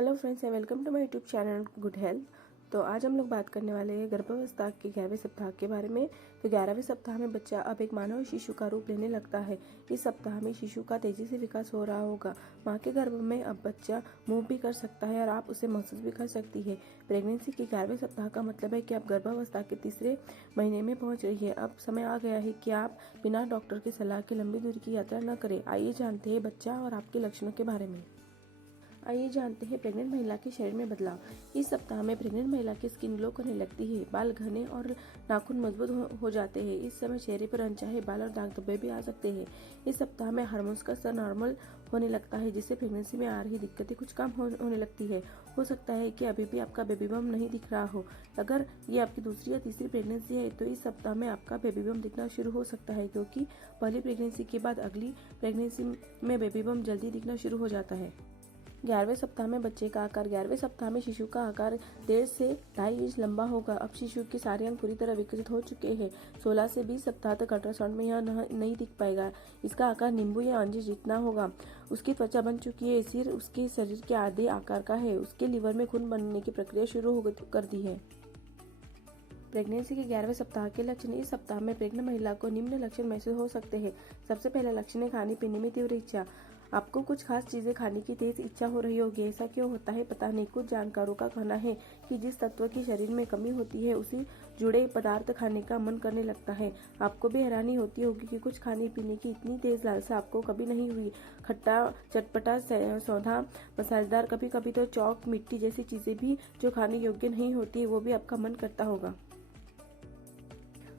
Hello friends, welcome to my YouTube channel good health. तो आज हम लोग बात करने वाले हैं गर्भावस्था के 11वें सप्ताह के बारे में। तो 11वें सप्ताह में बच्चा अब एक मानव शिशु का रूप लेने लगता है। इस सप्ताह में शिशु का तेजी से विकास हो रहा होगा। माँ के गर्भ में अब बच्चा मूव भी कर सकता है और आप उसे महसूस भी कर सकती है। प्रेगनेंसी के 11वें सप्ताह का मतलब है कि आप गर्भावस्था के तीसरे महीने में पहुंच रही है। अब समय आ गया है कि आप बिना डॉक्टर की सलाह के लंबी दूरी की यात्रा न करें। आइए जानते हैं बच्चा और आपके लक्षणों के बारे में। आइए जानते हैं प्रेग्नेंट महिला के शरीर में बदलाव। इस सप्ताह में प्रेग्नेंट महिला की स्किन ग्लो करने लगती है, बाल घने और नाखून मजबूत हो जाते हैं। इस समय चेहरे पर अनचाहे बाल और दाग धब्बे भी आ सकते हैं। इस सप्ताह में हार्मोन्स का स्तर नॉर्मल होने लगता है, जिससे प्रेगनेंसी में आ रही दिक्कतें कुछ कम होने लगती है। हो सकता है कि अभी भी आपका बेबी बम नहीं दिख रहा हो। अगर ये आपकी दूसरी या तीसरी प्रेगनेंसी है तो इस सप्ताह में आपका बेबी बम दिखना शुरू हो सकता है, क्योंकि पहली प्रेगनेंसी के बाद अगली प्रेगनेंसी में बेबी बम जल्दी दिखना शुरू हो जाता है। 11वें सप्ताह में बच्चे का आकार। 11वें सप्ताह में शिशु का आकार 1.5 से 2.5 इंच लंबा होगा। अब शिशु के सारे अंग पूरी तरह विकसित हो चुके हैं। 16 से 20 सप्ताह तक अल्ट्रासाउंड में यह नहीं दिख पाएगा। इसका आकार नींबू या अंजीर जितना होगा। उसकी त्वचा बन चुकी है, सिर उसके शरीर के आधे आकार का है। उसके लीवर में खून बनने की प्रक्रिया शुरू कर दी है। प्रेगनेंसी के 11वें सप्ताह के लक्षण। इस सप्ताह में प्रेग्नेंट महिला को निम्न लक्षण महसूस हो सकते हैं। सबसे पहला लक्षण है खाने पीने में तीव्र इच्छा। आपको कुछ खास चीजें खाने की तेज इच्छा हो रही होगी। ऐसा क्यों होता है पता नहीं। कुछ जानकारों का कहना है कि जिस तत्व की शरीर में कमी होती है उसी जुड़े पदार्थ खाने का मन करने लगता है। आपको भी हैरानी होती होगी कि कुछ खाने पीने की इतनी तेज लालसा आपको कभी नहीं हुई। खट्टा, चटपटा, सौंधा, मसालेदार, कभी कभी तो चौक, मिट्टी जैसी चीजें भी जो खाने योग्य नहीं होती वो भी आपका मन करता होगा।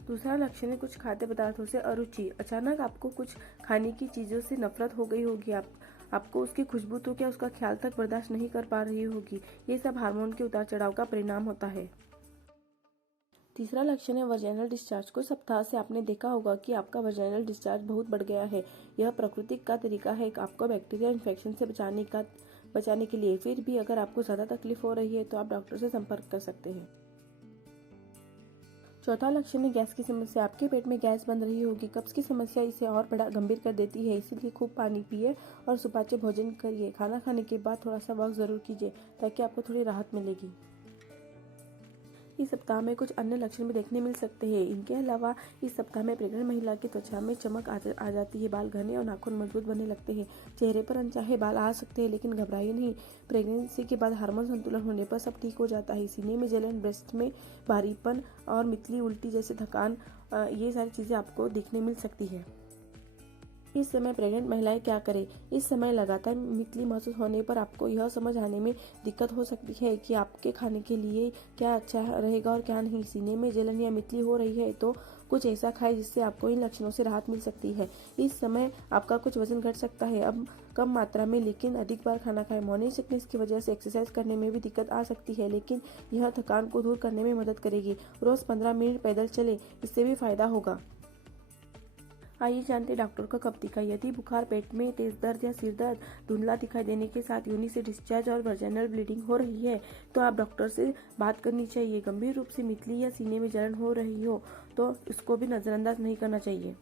दूसरा लक्षण है कुछ खाद्य पदार्थों से अरुचि। अचानक आपको कुछ खाने की चीजों से नफरत हो गई होगी। आपको उसकी खुशबू तो क्या उसका ख्याल तक बर्दाश्त नहीं कर पा रही होगी। ये सब हार्मोन के उतार चढ़ाव का परिणाम होता है। तीसरा लक्षण है वर्जिनल डिस्चार्ज। कुछ सप्ताह से आपने देखा होगा कि आपका वर्जिनल डिस्चार्ज बहुत बढ़ गया है। यह प्राकृतिक का तरीका है आपको बैक्टीरिया इन्फेक्शन से बचाने के लिए। फिर भी अगर आपको ज्यादा तकलीफ हो रही है तो आप डॉक्टर से संपर्क कर सकते हैं। चौथा लक्षण है गैस की समस्या। आपके पेट में गैस बन रही होगी। कब्ज की समस्या इसे और बड़ा गंभीर कर देती है, इसीलिए खूब पानी पिए और सुपाच्य भोजन करिए। खाना खाने के बाद थोड़ा सा वॉक जरूर कीजिए ताकि आपको थोड़ी राहत मिलेगी। इस सप्ताह में कुछ अन्य लक्षण भी देखने मिल सकते हैं। इनके अलावा इस सप्ताह में प्रेग्नेंट महिला की त्वचा में चमक आ जाती है, बाल घने और नाखून मजबूत बनने लगते हैं। चेहरे पर अनचाहे बाल आ सकते हैं, लेकिन घबराइए नहीं। प्रेगनेंसी के बाद हार्मोन संतुलन होने पर सब ठीक हो जाता है। सीने में जलन, ब्रेस्ट में भारीपन और मितली उल्टी जैसे थकान, ये सारी चीजें आपको देखने मिल सकती है। इस समय प्रेग्नेंट महिलाएं क्या करें। इस समय लगातार मितली महसूस होने पर आपको यह समझ आने में दिक्कत हो सकती है कि आपके खाने के लिए क्या अच्छा रहेगा और क्या नहीं। सीने में जलन या मितली हो रही है तो कुछ ऐसा खाएं जिससे आपको इन लक्षणों से राहत मिल सकती है। इस समय आपका कुछ वजन घट सकता है, अब कम मात्रा में लेकिन अधिक बार खाना खाएं। मॉर्निंग सिकनेस की वजह से एक्सरसाइज करने में भी दिक्कत आ सकती है, लेकिन यह थकान को दूर करने में मदद करेगी। रोज 15 मिनट पैदल चले, इससे भी फायदा होगा। आइए जानते डॉक्टर को कब दिखाएं। यदि बुखार, पेट में तेज दर्द या सिर दर्द, धुंधला दिखाई देने के साथ योनि से डिस्चार्ज और वर्जिनल ब्लीडिंग हो रही है तो आप डॉक्टर से बात करनी चाहिए। गंभीर रूप से मितली या सीने में जलन हो रही हो तो इसको भी नजरअंदाज नहीं करना चाहिए।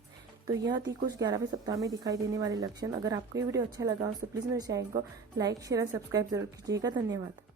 तो यह थी कुछ 11वें सप्ताह में दिखाई देने वाले लक्षण। अगर आपको ये वीडियो अच्छा लगा हो तो प्लीज मेरे चैनल को लाइक, शेयर और सब्सक्राइब जरूर कीजिएगा। धन्यवाद।